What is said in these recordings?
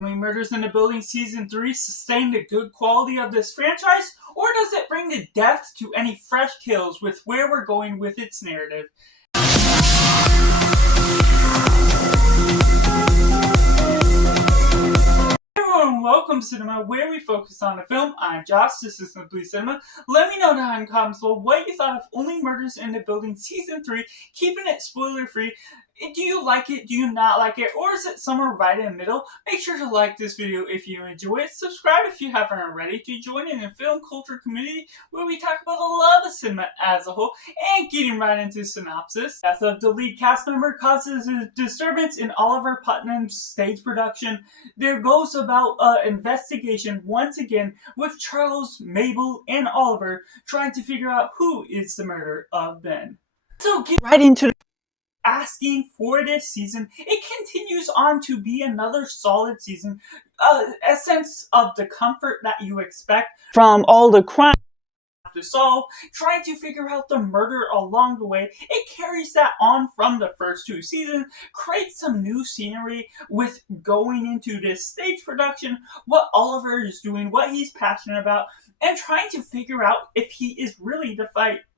Murders in the Building Season 3 sustain the good quality of this franchise, or does it bring the death to any fresh kills with where we're going with its narrative? Everyone, welcome to Cinema, where we focus on a film. I'm Josh, this is Simply Cinema. Let me know down in the comments below what you thought of Only Murders in the Building Season 3, keeping it spoiler free. Do you like it? Do you not like it? Or is it somewhere right in the middle? Make sure to like this video if you enjoy it. Subscribe if you haven't already to join in the film culture community where we talk about the love of cinema as a whole. And getting right into synopsis. Death of the lead cast member causes a disturbance in Oliver Putnam's stage production. There goes about an investigation once again with Charles, Mabel, and Oliver trying to figure out who is the murderer of Ben. So get right into asking for this season. It continues on to be another solid season. A sense of the comfort that you expect from all the crime to solve, trying to figure out the murder along the way. It carries that on from the first two seasons, creates some new scenery with going into this stage production, what Oliver is doing, what he's passionate about, and trying to figure out if he is really the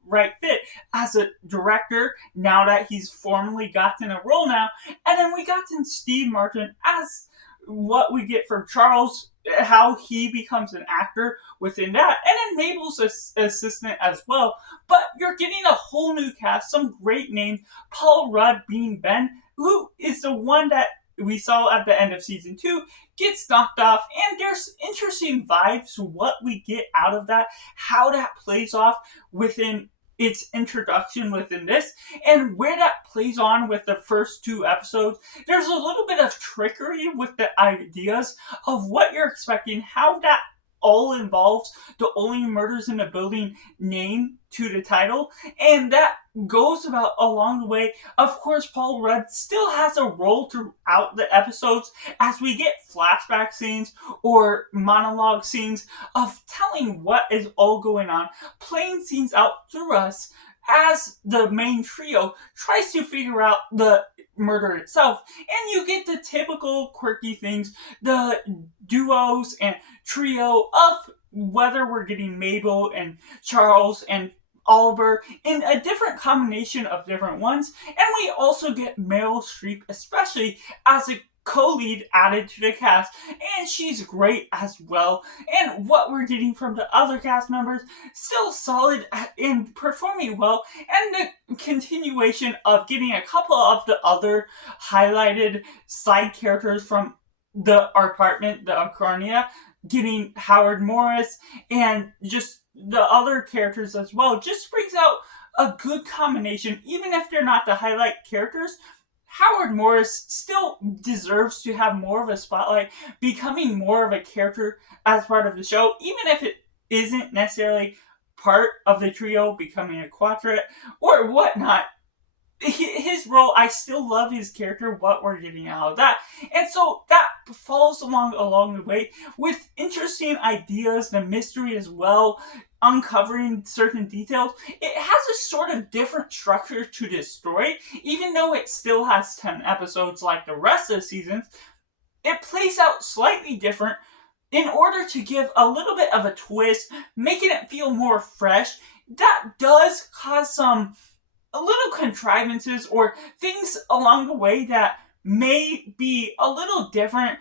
right fit as a director now that he's formally gotten a role now. And then we got in Steve Martin as what we get from Charles, how he becomes an actor within that, and then Mabel's assistant as well. But you're getting a whole new cast, some great names. Paul Rudd being Ben, who is the one that we saw at the end of season 2, gets knocked off, and there's interesting vibes to what we get out of that, how that plays off within its introduction within this, and where that plays on with the first two episodes. There's a little bit of trickery with the ideas of what you're expecting, how that all involves the Only Murders in the Building name to the title, and that goes about along the way. Of course, Paul Rudd still has a role throughout the episodes as we get flashback scenes or monologue scenes of telling what is all going on, playing scenes out through us as the main trio tries to figure out the murder itself. And you get the typical quirky things, the duos and trio of whether we're getting Mabel and Charles and Oliver in a different combination of different ones. And we also get Meryl Streep, especially as a co-lead added to the cast, and she's great as well. And what we're getting from the other cast members, still solid and performing well, and the continuation of getting a couple of the other highlighted side characters from our apartment, the Acarnia, getting Howard Morris, and just the other characters as well, just brings out a good combination. Even if they're not the highlight characters, Howard Morris still deserves to have more of a spotlight, becoming more of a character as part of the show, even if it isn't necessarily part of the trio becoming a quadret or whatnot. His role, I still love his character, what we're getting out of that. And so that follows along the way with interesting ideas, the mystery as well, uncovering certain details. It has a sort of different structure to this story, even though it still has 10 episodes like the rest of the seasons. It plays out slightly different in order to give a little bit of a twist, making it feel more fresh. That does cause some little contrivances or things along the way that may be a little different,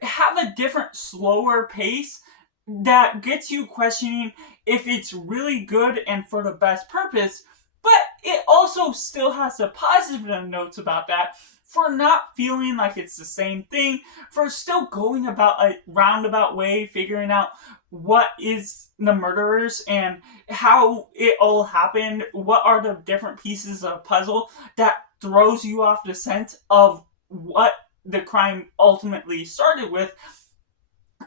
have a different, slower pace that gets you questioning if it's really good and for the best purpose. But it also still has the positive notes about that, for not feeling like it's the same thing, for still going about a roundabout way, figuring out what is the murderers and how it all happened, what are the different pieces of puzzle that throws you off the scent of what the crime ultimately started with.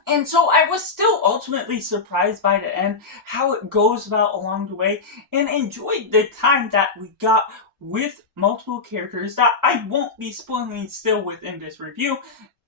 And so I was still ultimately surprised by the end, how it goes about along the way, and enjoyed the time that we got with multiple characters that I won't be spoiling still within this review.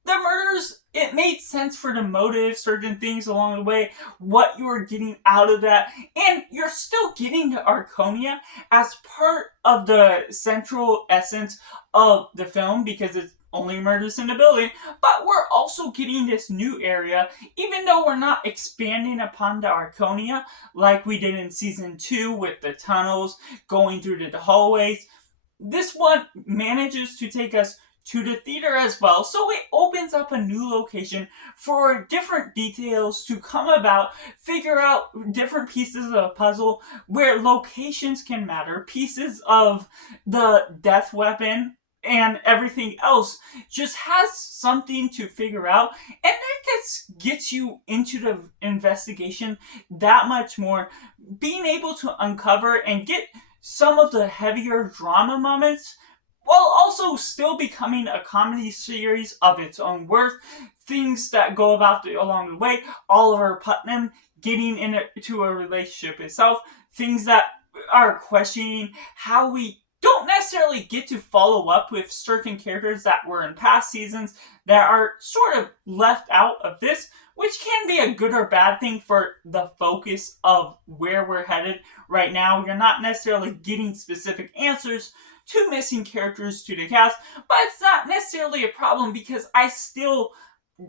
The murders, it made sense for the motive, certain things along the way, what you were getting out of that, and you're still getting the Arconia as part of the central essence of the film, because it's Only Murders in the Building, but we're also getting this new area, even though we're not expanding upon the Arconia like we did in Season 2 with the tunnels going through the hallways. This one manages to take us to the theater as well, so it opens up a new location for different details to come about, figure out different pieces of the puzzle where locations can matter, pieces of the death weapon and everything else just has something to figure out, and that gets you into the investigation that much more, being able to uncover and get some of the heavier drama moments while also still becoming a comedy series of its own worth. Things that go about along the way, Oliver Putnam getting into a relationship itself, things that are questioning how we don't necessarily get to follow up with certain characters that were in past seasons that are sort of left out of this, which can be a good or bad thing for the focus of where we're headed right now. You're not necessarily getting specific answers to missing characters to the cast, but it's not necessarily a problem because I still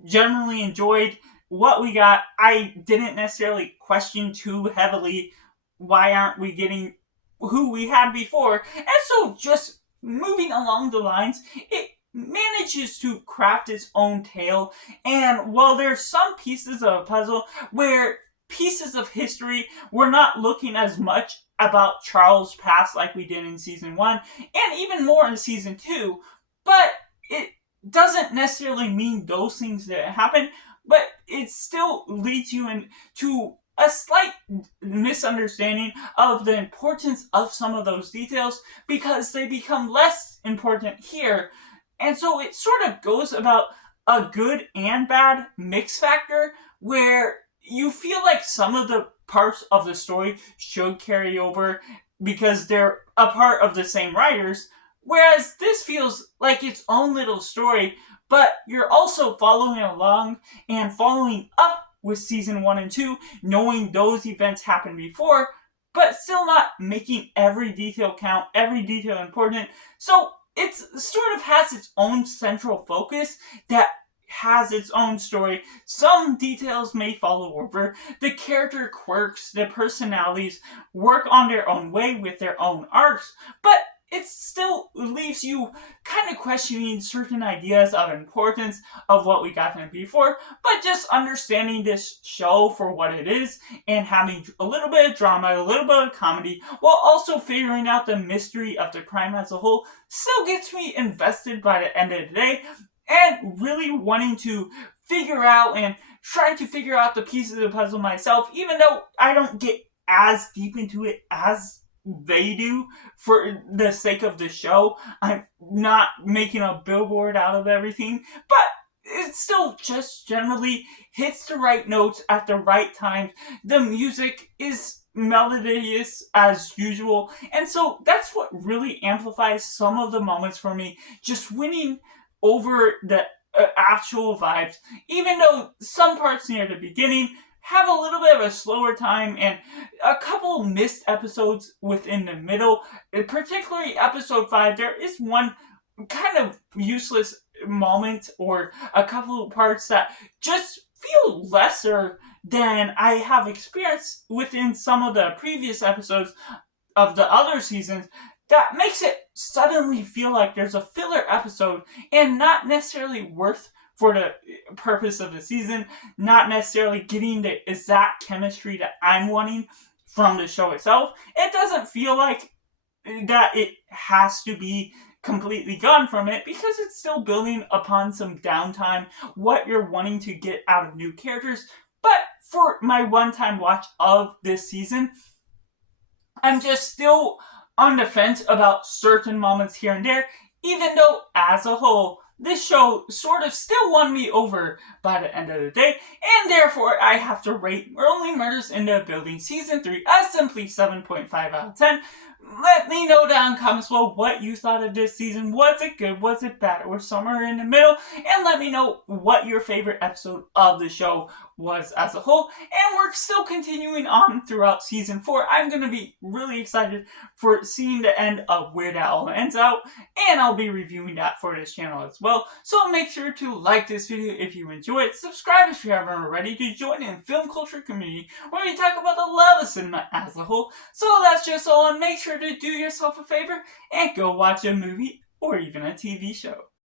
generally enjoyed what we got. I didn't necessarily question too heavily why aren't we getting who we had before, and so just moving along the lines, it manages to craft its own tale. And while there's some pieces of a puzzle where pieces of history, we're not looking as much about Charles' past like we did in Season 1, and even more in Season 2, but it doesn't necessarily mean those things that happen, but it still leads you into a slight misunderstanding of the importance of some of those details because they become less important here. And so it sort of goes about a good and bad mix factor where you feel like some of the parts of the story should carry over because they're a part of the same writers, whereas this feels like its own little story, but you're also following along and following up with Season 1 and 2, knowing those events happened before, but still not making every detail count, every detail important. So it sort of has its own central focus that has its own story. Some details may follow over. The character quirks, the personalities work on their own way with their own arcs, but it still leaves you kind of questioning certain ideas of importance of what we got from before, but just understanding this show for what it is and having a little bit of drama, a little bit of comedy, while also figuring out the mystery of the crime as a whole still gets me invested by the end of the day and really wanting to figure out and trying to figure out the pieces of the puzzle myself, even though I don't get as deep into it as they do for the sake of the show. I'm not making a billboard out of everything, but it still just generally hits the right notes at the right time. The music is melodious as usual, and so that's what really amplifies some of the moments for me, just winning over the actual vibes, even though some parts near the beginning have a little bit of a slower time and a couple missed episodes within the middle. Particularly episode 5, there is one kind of useless moment or a couple of parts that just feel lesser than I have experienced within some of the previous episodes of the other seasons. That makes it suddenly feel like there's a filler episode and not necessarily worth for the purpose of the season, not necessarily getting the exact chemistry that I'm wanting from the show itself. It doesn't feel like that it has to be completely gone from it because it's still building upon some downtime, what you're wanting to get out of new characters. But for my one-time watch of this season, I'm just still on the fence about certain moments here and there, even though as a whole, this show sort of still won me over by the end of the day, and therefore I have to rate Only Murders in the Building Season 3 as simply 7.5 out of 10. Let me know down in the comments below what you thought of this season. Was it good? Was it bad? Or somewhere in the middle? And let me know what your favorite episode of the show was as a whole. And we're still continuing on throughout season 4. I'm going to be really excited for seeing the end of where that all ends out. And I'll be reviewing that for this channel as well. So make sure to like this video if you enjoy it. Subscribe if you haven't already to join in film culture community where we talk about the love of cinema as a whole. So that's just all, and make sure to do yourself a favor and go watch a movie or even a TV show.